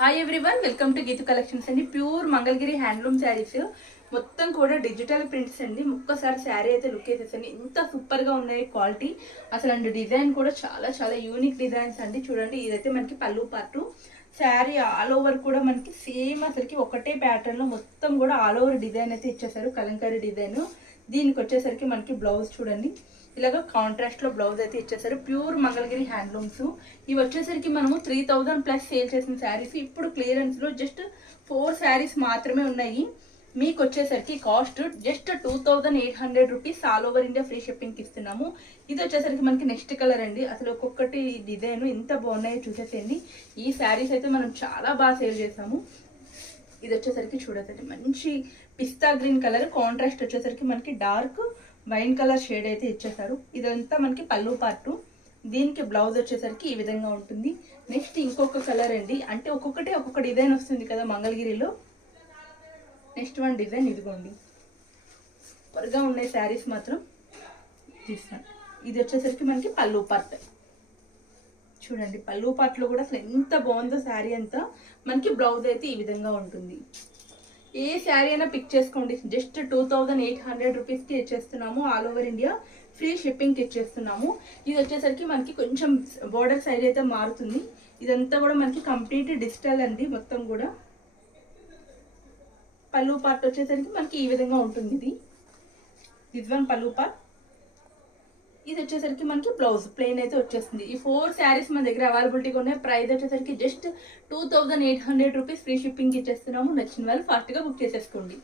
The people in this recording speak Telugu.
Hi everyone, welcome to Geetu collections అండి. ప్యూర్ మంగళగిరి హ్యాండ్లూమ్ శారీస్ మొత్తం కూడా డిజిటల్ ప్రింట్స్ అండి. ఒక్కసారి శారీ అయితే లుక్ వేసేసండి, ఎంత సూపర్ గా ఉన్నాయి క్వాలిటీ అసలు అండ్ డిజైన్ కూడా చాలా చాలా యూనిక్ డిజైన్స్ అండి. చూడండి, ఇదైతే మనకి పళ్ళు పార్టు. శారీ ఆల్ ఓవర్ కూడా మనకి సేమ్ అసలుకి ఒకటే ప్యాటర్న్ లో మొత్తం కూడా ఆల్ ఓవర్ డిజైన్ అయితే ఇచ్చేసారు, కలంకారీ డిజైన్. దీనికి వచ్చేసరికి మనకి బ్లౌజ్ చూడండి, ఇలాగ కాంట్రాస్ట్ లో బ్లౌజ్ అయితే ఇచ్చేసారు. Pure Mangalagiri handlooms. ఇవి వచ్చేసరికి మనము 3000 ప్లస్ సేల్ చేసిన శారీస్ ఇప్పుడు క్లియరెన్స్ లో జస్ట్ 4 శారీస్ మాత్రమే ఉన్నాయి. మీకు వచ్చేసరికి cost just 2800 rupees all over India free shipping ఇస్తున్నాము. ఇది వచ్చేసరికి మనకి నెక్స్ట్ కలర్ అండి. అసలు ఒక్కొక్కటి డిజైన్ ఎంత బాగున్నాయో చూసేసేయండి. ఈ శారీస్ అయితే మనం చాలా బాగా సేల్ చేసాము. ఇది వచ్చేసరికి చూడకండి, మంచి పిస్తా గ్రీన్ కలర్, కాంట్రాస్ట్ వచ్చేసరికి మనకి డార్క్ వైన్ కలర్ షేడ్ అయితే ఇచ్చేసారు. ఇదంతా మనకి పళ్ళు పార్టు. దీనికి బ్లౌజ్ వచ్చేసరికి ఈ విధంగా ఉంటుంది. నెక్స్ట్ ఇంకొక కలర్ అండి, అంటే ఒక్కొక్కటి ఒక్కొక్క డిజైన్ వస్తుంది కదా మంగళగిరిలో. నెక్స్ట్ వన్ డిజైన్ ఇదిగోండి, త్వరగా ఉన్నాయి శారీస్ మాత్రం తీస్తాను. ఇది వచ్చేసరికి మనకి పళ్ళు పార్ట్. చూడండి, పళ్ళు పార్ట్లో కూడా అసలు ఎంత బాగుందో శారీ అంతా. మనకి బ్లౌజ్ అయితే ఈ విధంగా ఉంటుంది. ఏ శారీ అయినా పిక్ చేసుకోండి, జస్ట్ 2800 రూపీస్కి ఇచ్చేస్తున్నాము. ఆల్ ఓవర్ ఇండియా ఫ్రీ షిప్పింగ్కి ఇచ్చేస్తున్నాము. ఇది వచ్చేసరికి మనకి కొంచెం బోర్డర్ సైజ్ అయితే మారుతుంది. ఇదంతా కూడా మనకి కంప్లీట్ డిజిటల్ అండి మొత్తం కూడా. పళ్ళు పార్ట్ వచ్చేసరికి మనకి ఈ విధంగా ఉంటుంది. ఇది వన్ పళ్ళు పార్ట్. ఇది వచ్చేసరికి మనకి బ్లౌజ్ ప్లెయిన్ అయితే వచ్చేస్తుంది. ఈ 4 శారీస్ మన దగ్గర అవైలబిలిటీగా ఉన్నాయి. ప్రైస్ వచ్చేసరికి జస్ట్ 2800 రూపీస్ ఫ్రీ షిప్పింగ్ ఇచ్చేస్తున్నాము. నచ్చిన వాళ్ళు ఫాస్ట్గా బుక్ చేసేసుకోండి.